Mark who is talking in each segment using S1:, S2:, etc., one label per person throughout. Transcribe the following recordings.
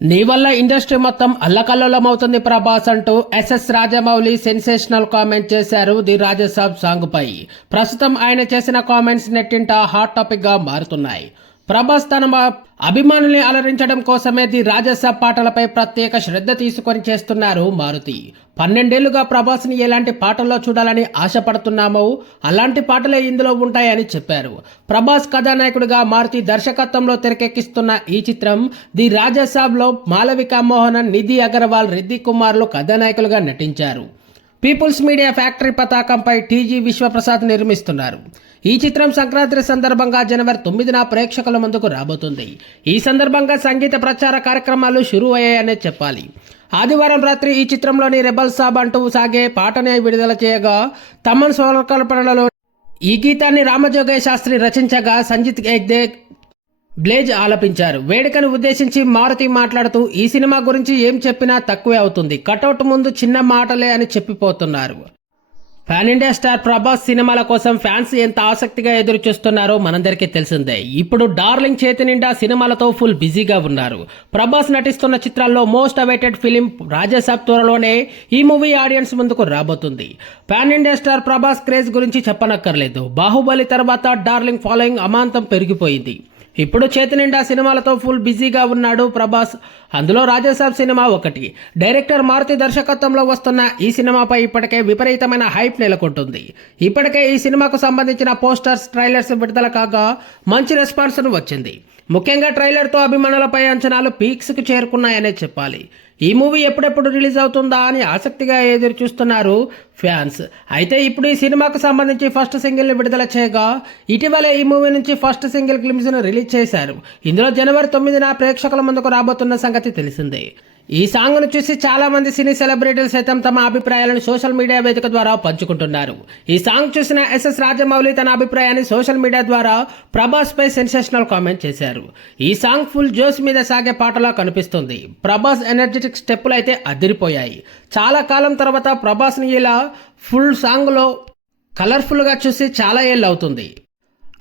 S1: నీ వల్ల ఇండస్ట్రీ మొత్తం అల్లకల్లోలమవుతుంది ప్రభాస్ అంటూ ఎస్ఎస్ రాజమౌళి సెన్సేషనల్ కామెంట్ చేశారు ది రాజసాబ్ సాంగ్ పై ప్రస్తుతం ఆయన చేసిన కామెంట్స్ నెట్టింట హాట్ టాపిక్గా మారుతున్నాయి. ప్రభాస్ తన అభిమానుల్ని అలరించడం కోసమే ది రాజసాబ్ పాటలపై ప్రత్యేక శ్రద్ధ తీసుకొని చేస్తున్నారు మారుతి. పన్నెండేళ్ళుగా ప్రభాస్ని ఎలాంటి పాటల్లో చూడాలని ఆశపడుతున్నామో అలాంటి పాటలే ఇందులో ఉంటాయని చెప్పారు. ప్రభాస్ కథానాయకుడిగా మారుతి దర్శకత్వంలో తెరకెక్కిస్తున్న ఈ చిత్రం ది రాజసాబ్లో మాలవిక మోహనన్ నిధి అగర్వాల్ రెడ్డి కుమార్లు కథానాయకులుగా నటించారు. పీపుల్స్ మీడియా ఫ్యాక్టరీ పతాకంపై టీజీ విశ్వప్రసాద్ నిర్మిస్తున్నారు. ఈ చిత్రం సంక్రాంతి సందర్భంగా జనవరి తొమ్మిదిన ప్రేక్షకుల ముందుకు రాబోతుంది. ఈ సందర్భంగా సంగీత ప్రచార కార్యక్రమాలు షురూ అయ్యాయనే చెప్పాలి. ఆదివారం రాత్రి ఈ చిత్రంలోని రెబల్ సాబ్ అంటూ సాగే పాటని విడుదల చేయగా తమన్ స్వరకల్పనలో ఈ గీతాన్ని రామజోగయ్య శాస్త్రి రచించగా సంజిత్ ఎగ్దే బ్లేజ్ ఆలపించారు. వేడుకను ఉద్దేశించి మారుతి మాట్లాడుతూ ఈ సినిమా గురించి ఏం చెప్పినా తక్కువే అవుతుంది. కటౌట్ ముందు చిన్న మాటలే అని చెప్పిపోతున్నారు. పాన్ ఇండియా స్టార్ ప్రభాస్ సినిమాల కోసం ఫ్యాన్స్ ఎంత ఆసక్తిగా ఎదురు చూస్తున్నారో మనందరికీ తెలిసిందే. ఇప్పుడు డార్లింగ్ చేతి నిండా సినిమాలతో ఫుల్ బిజీగా ఉన్నారు. ప్రభాస్ నటిస్తున్న చిత్రాల్లో మోస్ట్ అవైటెడ్ ఫిలిం రాజసాబ్ త్వరలోనే ఈ మూవీ ఆడియన్స్ ముందుకు రాబోతుంది. Pan India star Prabhas craze గురించి చెప్పనక్కర్లేదు. బాహుబలి తర్వాత డార్లింగ్ ఫాలోయింగ్ అమాంతం పెరిగిపోయింది. ఇప్పుడు చేతి నిండా సినిమాలతో ఫుల్ బిజీగా ఉన్నాడు ప్రభాస్. అందులో రాజాసాబ్ సినిమా ఒకటి. డైరెక్టర్ మారుతి దర్శకత్వంలో వస్తున్న ఈ సినిమాపై ఇప్పటికే విపరీతమైన హైప్ నెలకొంటుంది. ఇప్పటికే ఈ సినిమాకు సంబంధించిన పోస్టర్స్ ట్రైలర్స్ విడుదల కాగా మంచి రెస్పాన్స్ను వచ్చింది. ముఖ్యంగా ట్రైలర్తో అభిమానులపై అంచనాలు పీక్స్కి చేరుకున్నాయనే చెప్పాలి. ఈ మూవీ ఎప్పుడెప్పుడు రిలీజ్ అవుతుందా అని ఆసక్తిగా ఎదురు చూస్తున్నారు ఫ్యాన్స్. అయితే ఇప్పుడు ఈ సినిమాకు సంబంధించి ఫస్ట్ సింగిల్ని విడుదల చేయగా ఇటీవల ఈ మూవీ నుంచి ఫస్ట్ సింగిల్ క్లిమ్స్ను రిలీజ్ చేశారు. ఇందులో జనవరి తొమ్మిదిన ప్రేక్షకుల ముందుకు రాబోతున్న సంగతి తెలిసిందే. ఈ సాంగ్ను చూసి చాలామంది సినీ సెలబ్రిటీలు సైతం తమ అభిప్రాయాలను సోషల్ మీడియా వేదిక ద్వారా పంచుకుంటున్నారు. ఈ సాంగ్ చూసిన ఎస్ఎస్ రాజమౌళి తన అభిప్రాయాన్ని సోషల్ మీడియా ద్వారా ప్రభాస్ పై సెన్సేషనల్ కామెంట్ చేశారు. ఈ సాంగ్ ఫుల్ జోస్ మీద సాగే పాటలా కనిపిస్తుంది. ప్రభాస్ ఎనర్జెటిక్ స్టెప్పులు అయితే అదిరిపోయాయి. చాలా కాలం తర్వాత ప్రభాస్ని ఇలా ఫుల్ సాంగ్లో కలర్ఫుల్గా చూసి చాలా ఏళ్ళు అవుతుంది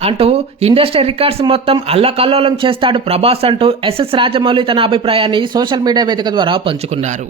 S1: అంటూ ఇండస్ట్రీ రికార్డ్స్ మొత్తం అల్లకల్లోలం చేస్తాడు ప్రభాస్ అంటూ ఎస్ఎస్ రాజమౌళి తన అభిప్రాయాన్ని సోషల్ మీడియా వేదిక ద్వారా పంచుకున్నారు.